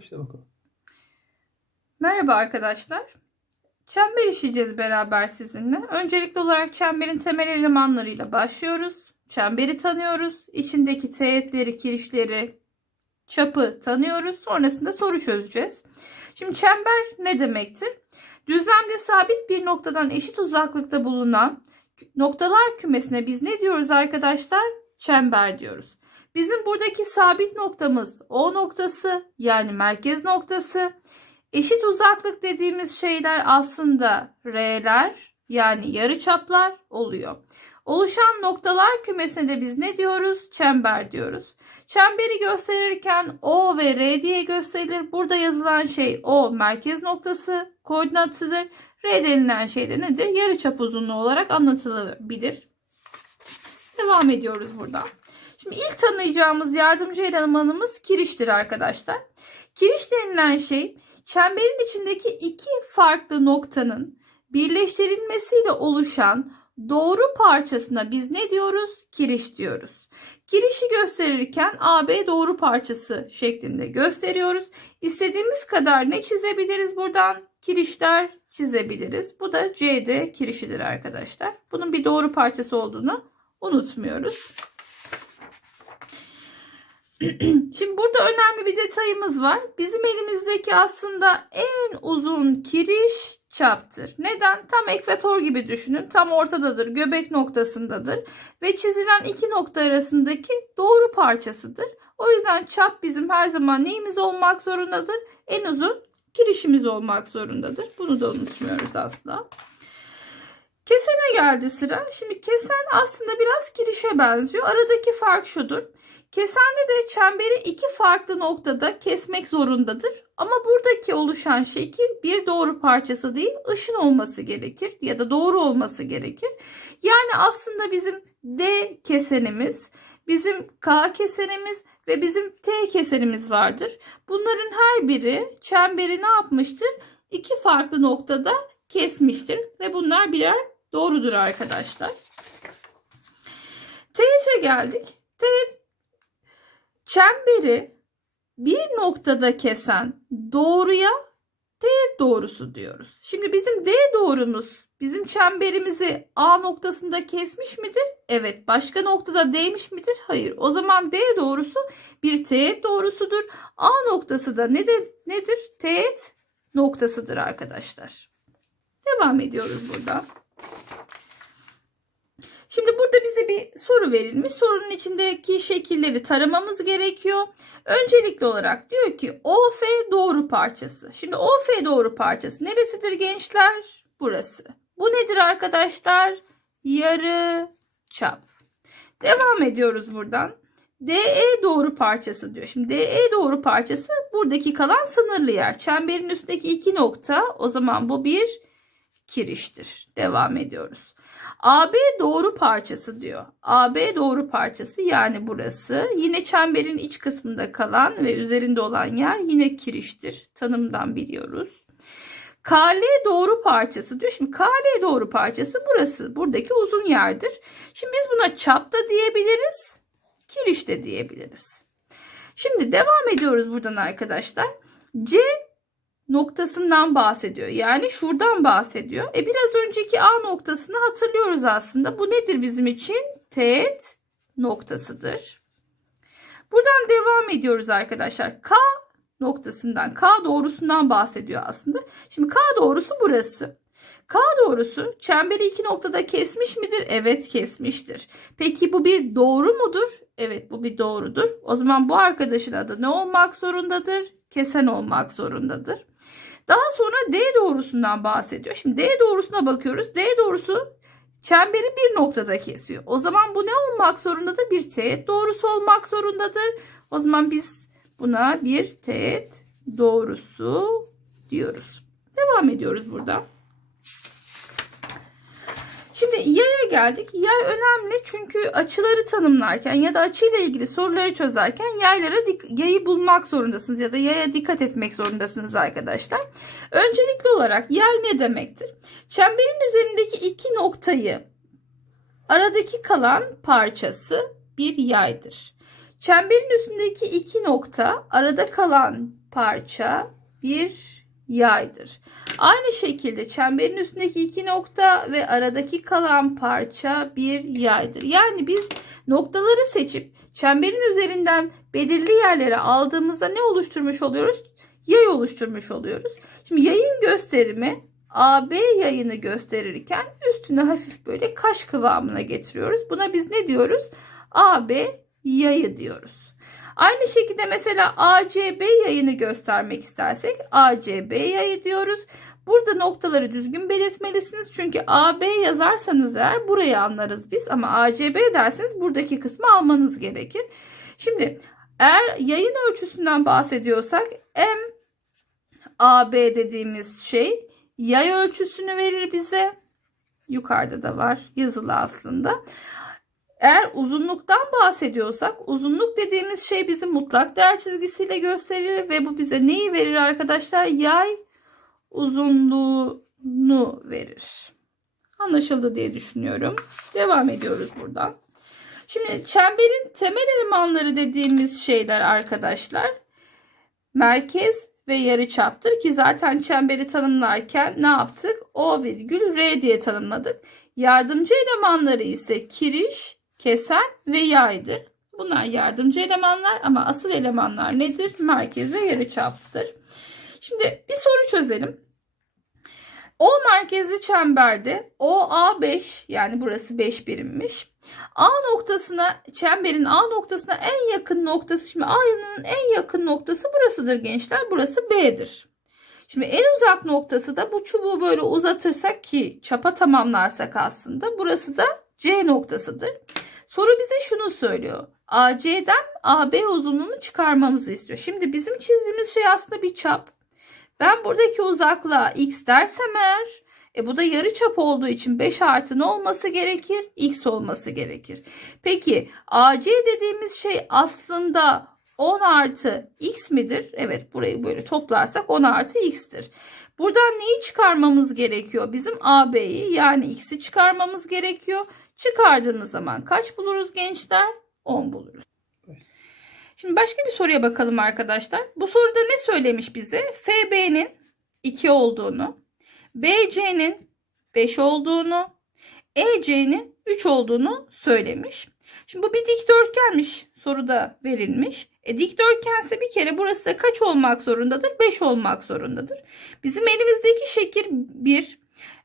Başla bakalım. Merhaba arkadaşlar. Çember işleyeceğiz beraber sizinle. Öncelikli olarak çemberin temel elemanlarıyla başlıyoruz. Çemberi tanıyoruz. İçindeki teğetleri, kirişleri, çapı tanıyoruz. Sonrasında soru çözeceğiz. Şimdi çember ne demektir? Düzlemde sabit bir noktadan eşit uzaklıkta bulunan noktalar kümesine biz ne diyoruz arkadaşlar? Çember diyoruz. Bizim buradaki sabit noktamız O noktası yani merkez noktası. Eşit uzaklık dediğimiz şeyler aslında R'ler yani yarıçaplar oluyor. Oluşan noktalar kümesine de biz ne diyoruz? Çember diyoruz. Çemberi gösterirken O ve R diye gösterilir. Burada yazılan şey O merkez noktası koordinatıdır. R denilen şey de nedir? Yarıçap uzunluğu olarak anlatılabilir. Devam ediyoruz buradan. Şimdi ilk tanıyacağımız yardımcı elemanımız kiriştir arkadaşlar. Kiriş denilen şey çemberin içindeki iki farklı noktanın birleştirilmesiyle oluşan doğru parçasına biz ne diyoruz? Kiriş diyoruz. Kirişi gösterirken AB doğru parçası şeklinde gösteriyoruz. İstediğimiz kadar ne çizebiliriz buradan? Kirişler çizebiliriz. Bu da CD kirişidir arkadaşlar. Bunun bir doğru parçası olduğunu unutmuyoruz. Şimdi burada önemli bir detayımız var. Bizim elimizdeki aslında en uzun kiriş çaptır. Neden? Tam ekvator gibi düşünün. Tam ortadadır. Göbek noktasındadır. Ve çizilen iki nokta arasındaki doğru parçasıdır. O yüzden çap bizim her zaman neyimiz olmak zorundadır? En uzun kirişimiz olmak zorundadır. Bunu da unutmuyoruz asla. Kesene geldi sıra. Şimdi kesen aslında biraz kirişe benziyor. Aradaki fark şudur. Kesende de çemberi iki farklı noktada kesmek zorundadır. Ama buradaki oluşan şekil bir doğru parçası değil, ışın olması gerekir ya da doğru olması gerekir. Yani aslında bizim D kesenimiz, bizim K kesenimiz ve bizim T kesenimiz vardır. Bunların her biri çemberi ne yapmıştır? İki farklı noktada kesmiştir ve bunlar birer doğrudur arkadaşlar. Teğete geldik. Teğet çemberi bir noktada kesen doğruya teğet doğrusu diyoruz. Şimdi bizim D doğrumuz bizim çemberimizi A noktasında kesmiş midir? Evet. Başka noktada değmiş midir? Hayır. O zaman D doğrusu bir teğet doğrusudur. A noktası da nedir? nedir? Teğet noktasıdır arkadaşlar. Devam ediyoruz burada. Şimdi burada bize bir soru verilmiş. Sorunun içindeki şekilleri taramamız gerekiyor. Öncelikli olarak diyor ki OF doğru parçası. Şimdi OF doğru parçası neresidir gençler? Burası. Bu nedir arkadaşlar? Yarı çap. Devam ediyoruz buradan. DE doğru parçası diyor. Şimdi DE doğru parçası buradaki kalan sınırlı yer. Çemberin üstündeki iki nokta o zaman bu bir kiriştir. Devam ediyoruz. AB doğru parçası diyor. AB doğru parçası yani burası. Yine çemberin iç kısmında kalan ve üzerinde olan yer yine kiriştir. Tanımdan biliyoruz. KL doğru parçası diyor. Şimdi KL doğru parçası burası. Buradaki uzun yerdir. Şimdi biz buna çap da diyebiliriz. Kiriş de diyebiliriz. Şimdi devam ediyoruz buradan arkadaşlar. C noktasından bahsediyor. Yani şuradan bahsediyor. E biraz önceki A noktasını hatırlıyoruz aslında. Bu nedir bizim için? Teğet noktasıdır. Buradan devam ediyoruz arkadaşlar. K noktasından, K doğrusundan bahsediyor aslında. Şimdi K doğrusu burası. K doğrusu çemberi iki noktada kesmiş midir? Evet kesmiştir. Peki bu bir doğru mudur? Evet bu bir doğrudur. O zaman bu arkadaşın adı ne olmak zorundadır? Kesen olmak zorundadır. Daha sonra D doğrusundan bahsediyor. Şimdi D doğrusuna bakıyoruz. D doğrusu çemberi bir noktada kesiyor. O zaman bu ne olmak zorundadır? Bir teğet doğrusu olmak zorundadır. O zaman biz buna bir teğet doğrusu diyoruz. Devam ediyoruz burada. Şimdi yaya geldik. Yay önemli çünkü açıları tanımlarken ya da açıyla ilgili soruları çözerken yaylara yayı bulmak zorundasınız ya da yaya dikkat etmek zorundasınız arkadaşlar. Öncelikli olarak yay ne demektir? Çemberin üzerindeki iki noktayı aradaki kalan parçası bir yaydır. Çemberin üstündeki iki nokta arada kalan parça bir yaydır. Aynı şekilde çemberin üstündeki iki nokta ve aradaki kalan parça bir yaydır. Yani biz noktaları seçip çemberin üzerinden belirli yerlere aldığımızda ne oluşturmuş oluyoruz? Yay oluşturmuş oluyoruz. Şimdi yayın gösterimi AB yayını gösterirken üstüne hafif böyle kaş kıvamına getiriyoruz. Buna biz ne diyoruz? AB yayı diyoruz. Aynı şekilde mesela ACB yayını göstermek istersek ACB yayı diyoruz. Burada noktaları düzgün belirtmelisiniz. Çünkü AB yazarsanız eğer burayı anlarız biz ama ACB derseniz buradaki kısmı almanız gerekir. Şimdi eğer yayın ölçüsünden bahsediyorsak M AB dediğimiz şey yay ölçüsünü verir bize. Yukarıda da var yazılı aslında. Eğer uzunluktan bahsediyorsak uzunluk dediğimiz şey bizim mutlak değer çizgisiyle gösterilir ve bu bize neyi verir arkadaşlar? Yay uzunluğunu verir. Anlaşıldı diye düşünüyorum. Devam ediyoruz buradan. Şimdi çemberin temel elemanları dediğimiz şeyler arkadaşlar merkez ve yarıçaptır ki zaten çemberi tanımlarken ne yaptık? O virgül R diye tanımladık. Yardımcı elemanları ise kiriş, kesen ve yaydır. Bunlar yardımcı elemanlar ama asıl elemanlar nedir? Merkez ve yarıçaptır. Şimdi bir soru çözelim. O merkezli çemberde OA 5 yani burası 5 birimmiş. A noktasına çemberin A noktasına en yakın noktası şimdi A'nın en yakın noktası burasıdır gençler. Burası B'dir. Şimdi en uzak noktası da bu çubuğu böyle uzatırsak ki çapa tamamlarsak aslında burası da C noktasıdır. Soru bize şunu söylüyor. AC'den AB uzunluğunu çıkarmamızı istiyor. Şimdi bizim çizdiğimiz şey aslında bir çap. Ben buradaki uzaklığa x dersem eğer e bu da yarı çap olduğu için 5 artı ne olması gerekir? X olması gerekir. Peki AC dediğimiz şey aslında 10 artı X midir? Evet burayı böyle toplarsak 10 artı X'tir. Buradan neyi çıkarmamız gerekiyor? Bizim AB'yi yani X'i çıkarmamız gerekiyor. Çıkardığımız zaman kaç buluruz gençler? 10 buluruz. Şimdi başka bir soruya bakalım arkadaşlar. Bu soruda ne söylemiş bize? FB'nin 2 olduğunu, BC'nin 5 olduğunu, EC'nin 3 olduğunu söylemiş. Şimdi bu bir dikdörtgenmiş. Soruda verilmiş. E, dikdörtgense bir kere burası da kaç olmak zorundadır? 5 olmak zorundadır. Bizim elimizdeki şekil bir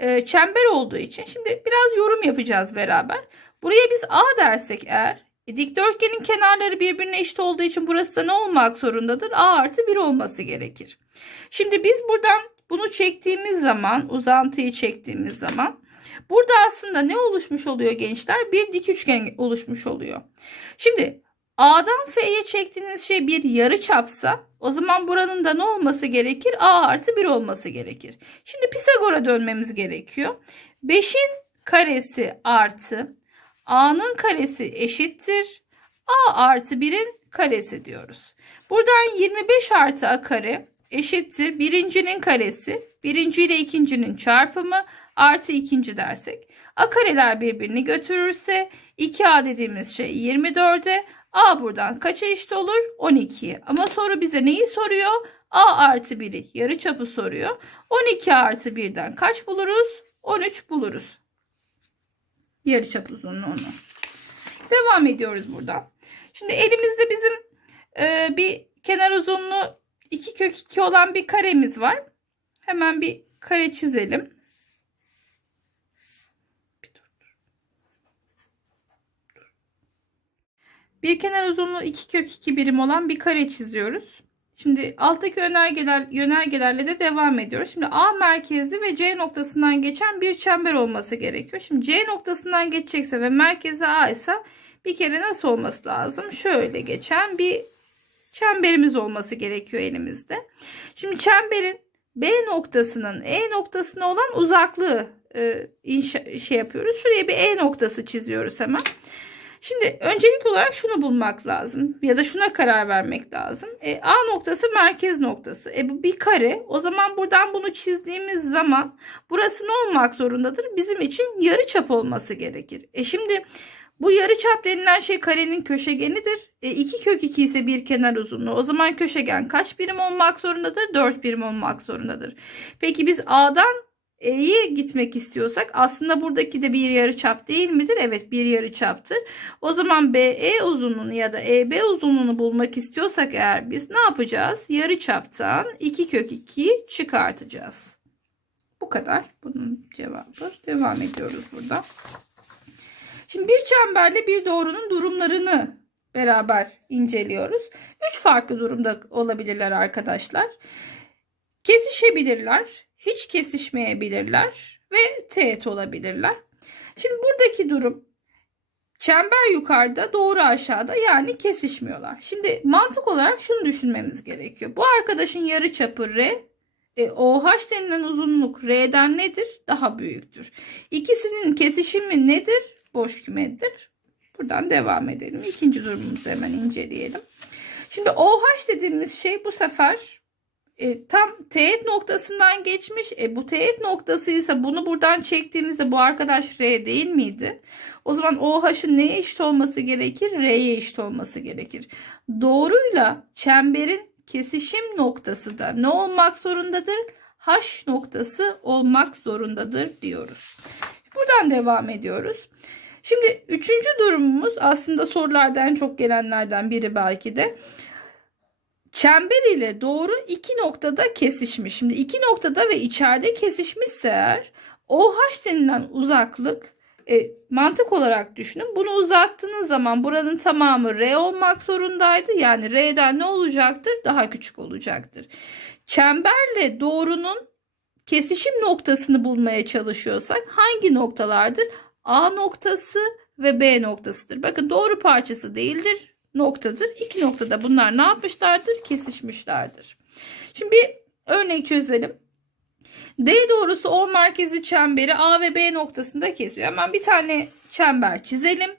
e, çember olduğu için şimdi biraz yorum yapacağız beraber. Buraya biz A dersek eğer e, dikdörtgenin kenarları birbirine eşit olduğu için burası da ne olmak zorundadır? A artı 1 olması gerekir. Şimdi biz buradan bunu çektiğimiz zaman, uzantıyı çektiğimiz zaman burada aslında ne oluşmuş oluyor gençler? Bir dik üçgen oluşmuş oluyor. Şimdi A'dan F'ye çektiğiniz şey bir yarı çapsa o zaman buranın da ne olması gerekir? A artı 1 olması gerekir. Şimdi Pisagor'a dönmemiz gerekiyor. 5'in karesi artı A'nın karesi eşittir. A artı 1'in karesi diyoruz. Buradan 25 artı A kare eşittir. Birincinin karesi. Birinci ile ikincinin çarpımı artı ikinci dersek. A kareler birbirini götürürse 2A dediğimiz şey 24'e. A buradan kaça eşit olur? 12'ye. Ama soru bize neyi soruyor? A artı 1'i yarı çapı soruyor. 12 artı 1'den kaç buluruz? 13 buluruz. Yarıçap uzunluğunu. Devam ediyoruz buradan. Şimdi elimizde bizim e, bir kenar uzunluğu 2 kök 2 olan bir karemiz var. Hemen bir kare çizelim. Bir kenar uzunluğu 2 kök 2 birim olan bir kare çiziyoruz. Şimdi alttaki yönergeler, yönergelerle de devam ediyoruz. Şimdi A merkezli ve C noktasından geçen bir çember olması gerekiyor. Şimdi C noktasından geçecekse ve merkezi A ise bir kere nasıl olması lazım? Şöyle geçen bir çemberimiz olması gerekiyor elimizde. Şimdi çemberin B noktasının E noktasına olan uzaklığı e, inşa, şey yapıyoruz. Şuraya bir E noktası çiziyoruz hemen. Şimdi öncelik olarak şunu bulmak lazım ya da şuna karar vermek lazım. E, A noktası merkez noktası. E, bu bir kare. O zaman buradan bunu çizdiğimiz zaman burası ne olmak zorundadır? Bizim için yarı çap olması gerekir. E şimdi Bu yarıçap denilen şey karenin köşegenidir. E, 2 kök 2 ise bir kenar uzunluğu. O zaman köşegen kaç birim olmak zorundadır? 4 birim olmak zorundadır. Peki biz A'dan E'ye gitmek istiyorsak aslında buradaki de bir yarıçap değil midir? Evet bir yarıçaptır. O zaman BE uzunluğunu ya da EB uzunluğunu bulmak istiyorsak eğer biz ne yapacağız? Yarıçaptan 2 kök 2'yi çıkartacağız. Bu kadar. Bunun cevabı. Devam ediyoruz burada. Şimdi bir çemberle bir doğrunun durumlarını beraber inceliyoruz. Üç farklı durumda olabilirler arkadaşlar. Kesişebilirler, hiç kesişmeyebilirler ve teğet olabilirler. Şimdi buradaki durum çember yukarıda, doğru aşağıda yani kesişmiyorlar. Şimdi mantık olarak şunu düşünmemiz gerekiyor. Bu arkadaşın yarı çapı R, e, OH denilen uzunluk R'den nedir? Daha büyüktür. İkisinin kesişimi nedir? Boş kümedir. Buradan devam edelim. İkinci durumumuzu hemen inceleyelim. Şimdi OH dediğimiz şey bu sefer e, tam teğet noktasından geçmiş. E, bu teğet noktası ise bunu buradan çektiğimizde bu arkadaş R değil miydi? O zaman OH'ın neye eşit olması gerekir? R'ye eşit olması gerekir. Doğruyla çemberin kesişim noktası da ne olmak zorundadır? H noktası olmak zorundadır diyoruz. Buradan devam ediyoruz. Şimdi üçüncü durumumuz aslında sorulardan çok gelenlerden biri belki de. Çember ile doğru iki noktada kesişmiş. Şimdi iki noktada ve içeride kesişmişse eğer OH denilen uzaklık e, mantık olarak düşünün. Bunu uzattığınız zaman buranın tamamı R olmak zorundaydı. Yani R'den ne olacaktır? Daha küçük olacaktır. Çemberle doğrunun kesişim noktasını bulmaya çalışıyorsak hangi noktalardır? A noktası ve B noktasıdır. Bakın doğru parçası değildir, noktadır. İki noktada bunlar ne yapmışlardır? Kesişmişlerdir. Şimdi bir örnek çözelim. D doğrusu O merkezi çemberi A ve B noktasında kesiyor. Hemen bir tane çember çizelim.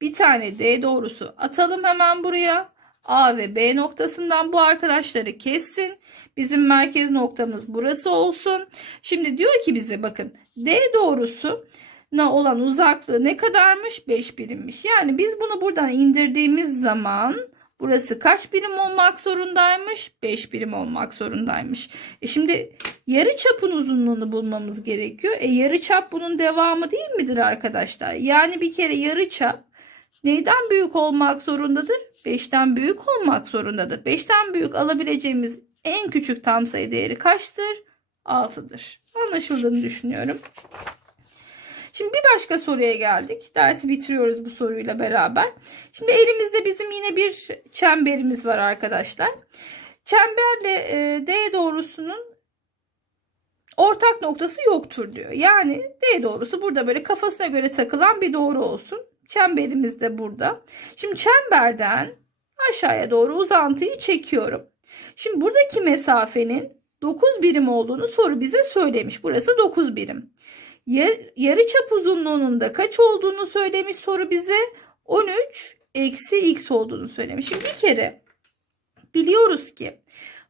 Bir tane D doğrusu atalım hemen buraya. A ve B noktasından bu arkadaşları kessin. Bizim merkez noktamız burası olsun. Şimdi diyor ki bize bakın D doğrusu na olan uzaklığı ne kadarmış? 5 birimmiş. Yani biz bunu buradan indirdiğimiz zaman burası kaç birim olmak zorundaymış? 5 birim olmak zorundaymış. E şimdi yarı çapın uzunluğunu bulmamız gerekiyor. E yarı çap bunun devamı değil midir arkadaşlar? Yani bir kere yarı çap neyden büyük olmak zorundadır? 5'ten büyük olmak zorundadır. 5'ten büyük alabileceğimiz en küçük tam sayı değeri kaçtır? 6'dır. Anlaşıldığını düşünüyorum. Şimdi bir başka soruya geldik. Dersi bitiriyoruz bu soruyla beraber. Şimdi elimizde bizim yine bir çemberimiz var arkadaşlar. Çemberle e, D doğrusunun ortak noktası yoktur diyor. Yani D doğrusu burada böyle kafasına göre takılan bir doğru olsun. Çemberimiz de burada. Şimdi çemberden aşağıya doğru uzantıyı çekiyorum. Şimdi buradaki mesafenin 9 birim olduğunu soru bize söylemiş. Burası 9 birim. Yarı çap uzunluğunun da kaç olduğunu söylemiş soru bize. 13 eksi x olduğunu söylemiş. Şimdi bir kere biliyoruz ki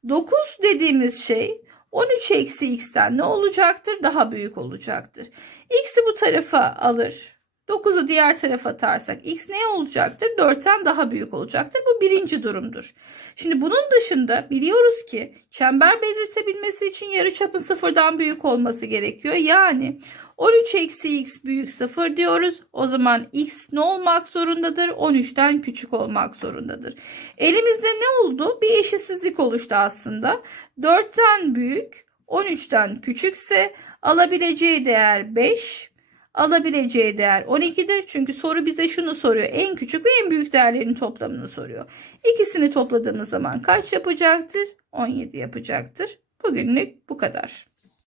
9 dediğimiz şey 13 eksi x'ten ne olacaktır? Daha büyük olacaktır. X'i bu tarafa alır. 9'u diğer tarafa atarsak x ne olacaktır? 4'ten daha büyük olacaktır. Bu birinci durumdur. Şimdi bunun dışında biliyoruz ki çember belirtebilmesi için yarıçapın sıfırdan büyük olması gerekiyor. Yani 13 eksi x büyük 0 diyoruz. O zaman x ne olmak zorundadır? 13'ten küçük olmak zorundadır. Elimizde ne oldu? Bir eşitsizlik oluştu aslında. 4'ten büyük 13'ten küçükse alabileceği değer 5 alabileceği değer 12'dir. Çünkü soru bize şunu soruyor. En küçük ve en büyük değerlerin toplamını soruyor. İkisini topladığımız zaman kaç yapacaktır? 17 yapacaktır. Bugünlük bu kadar.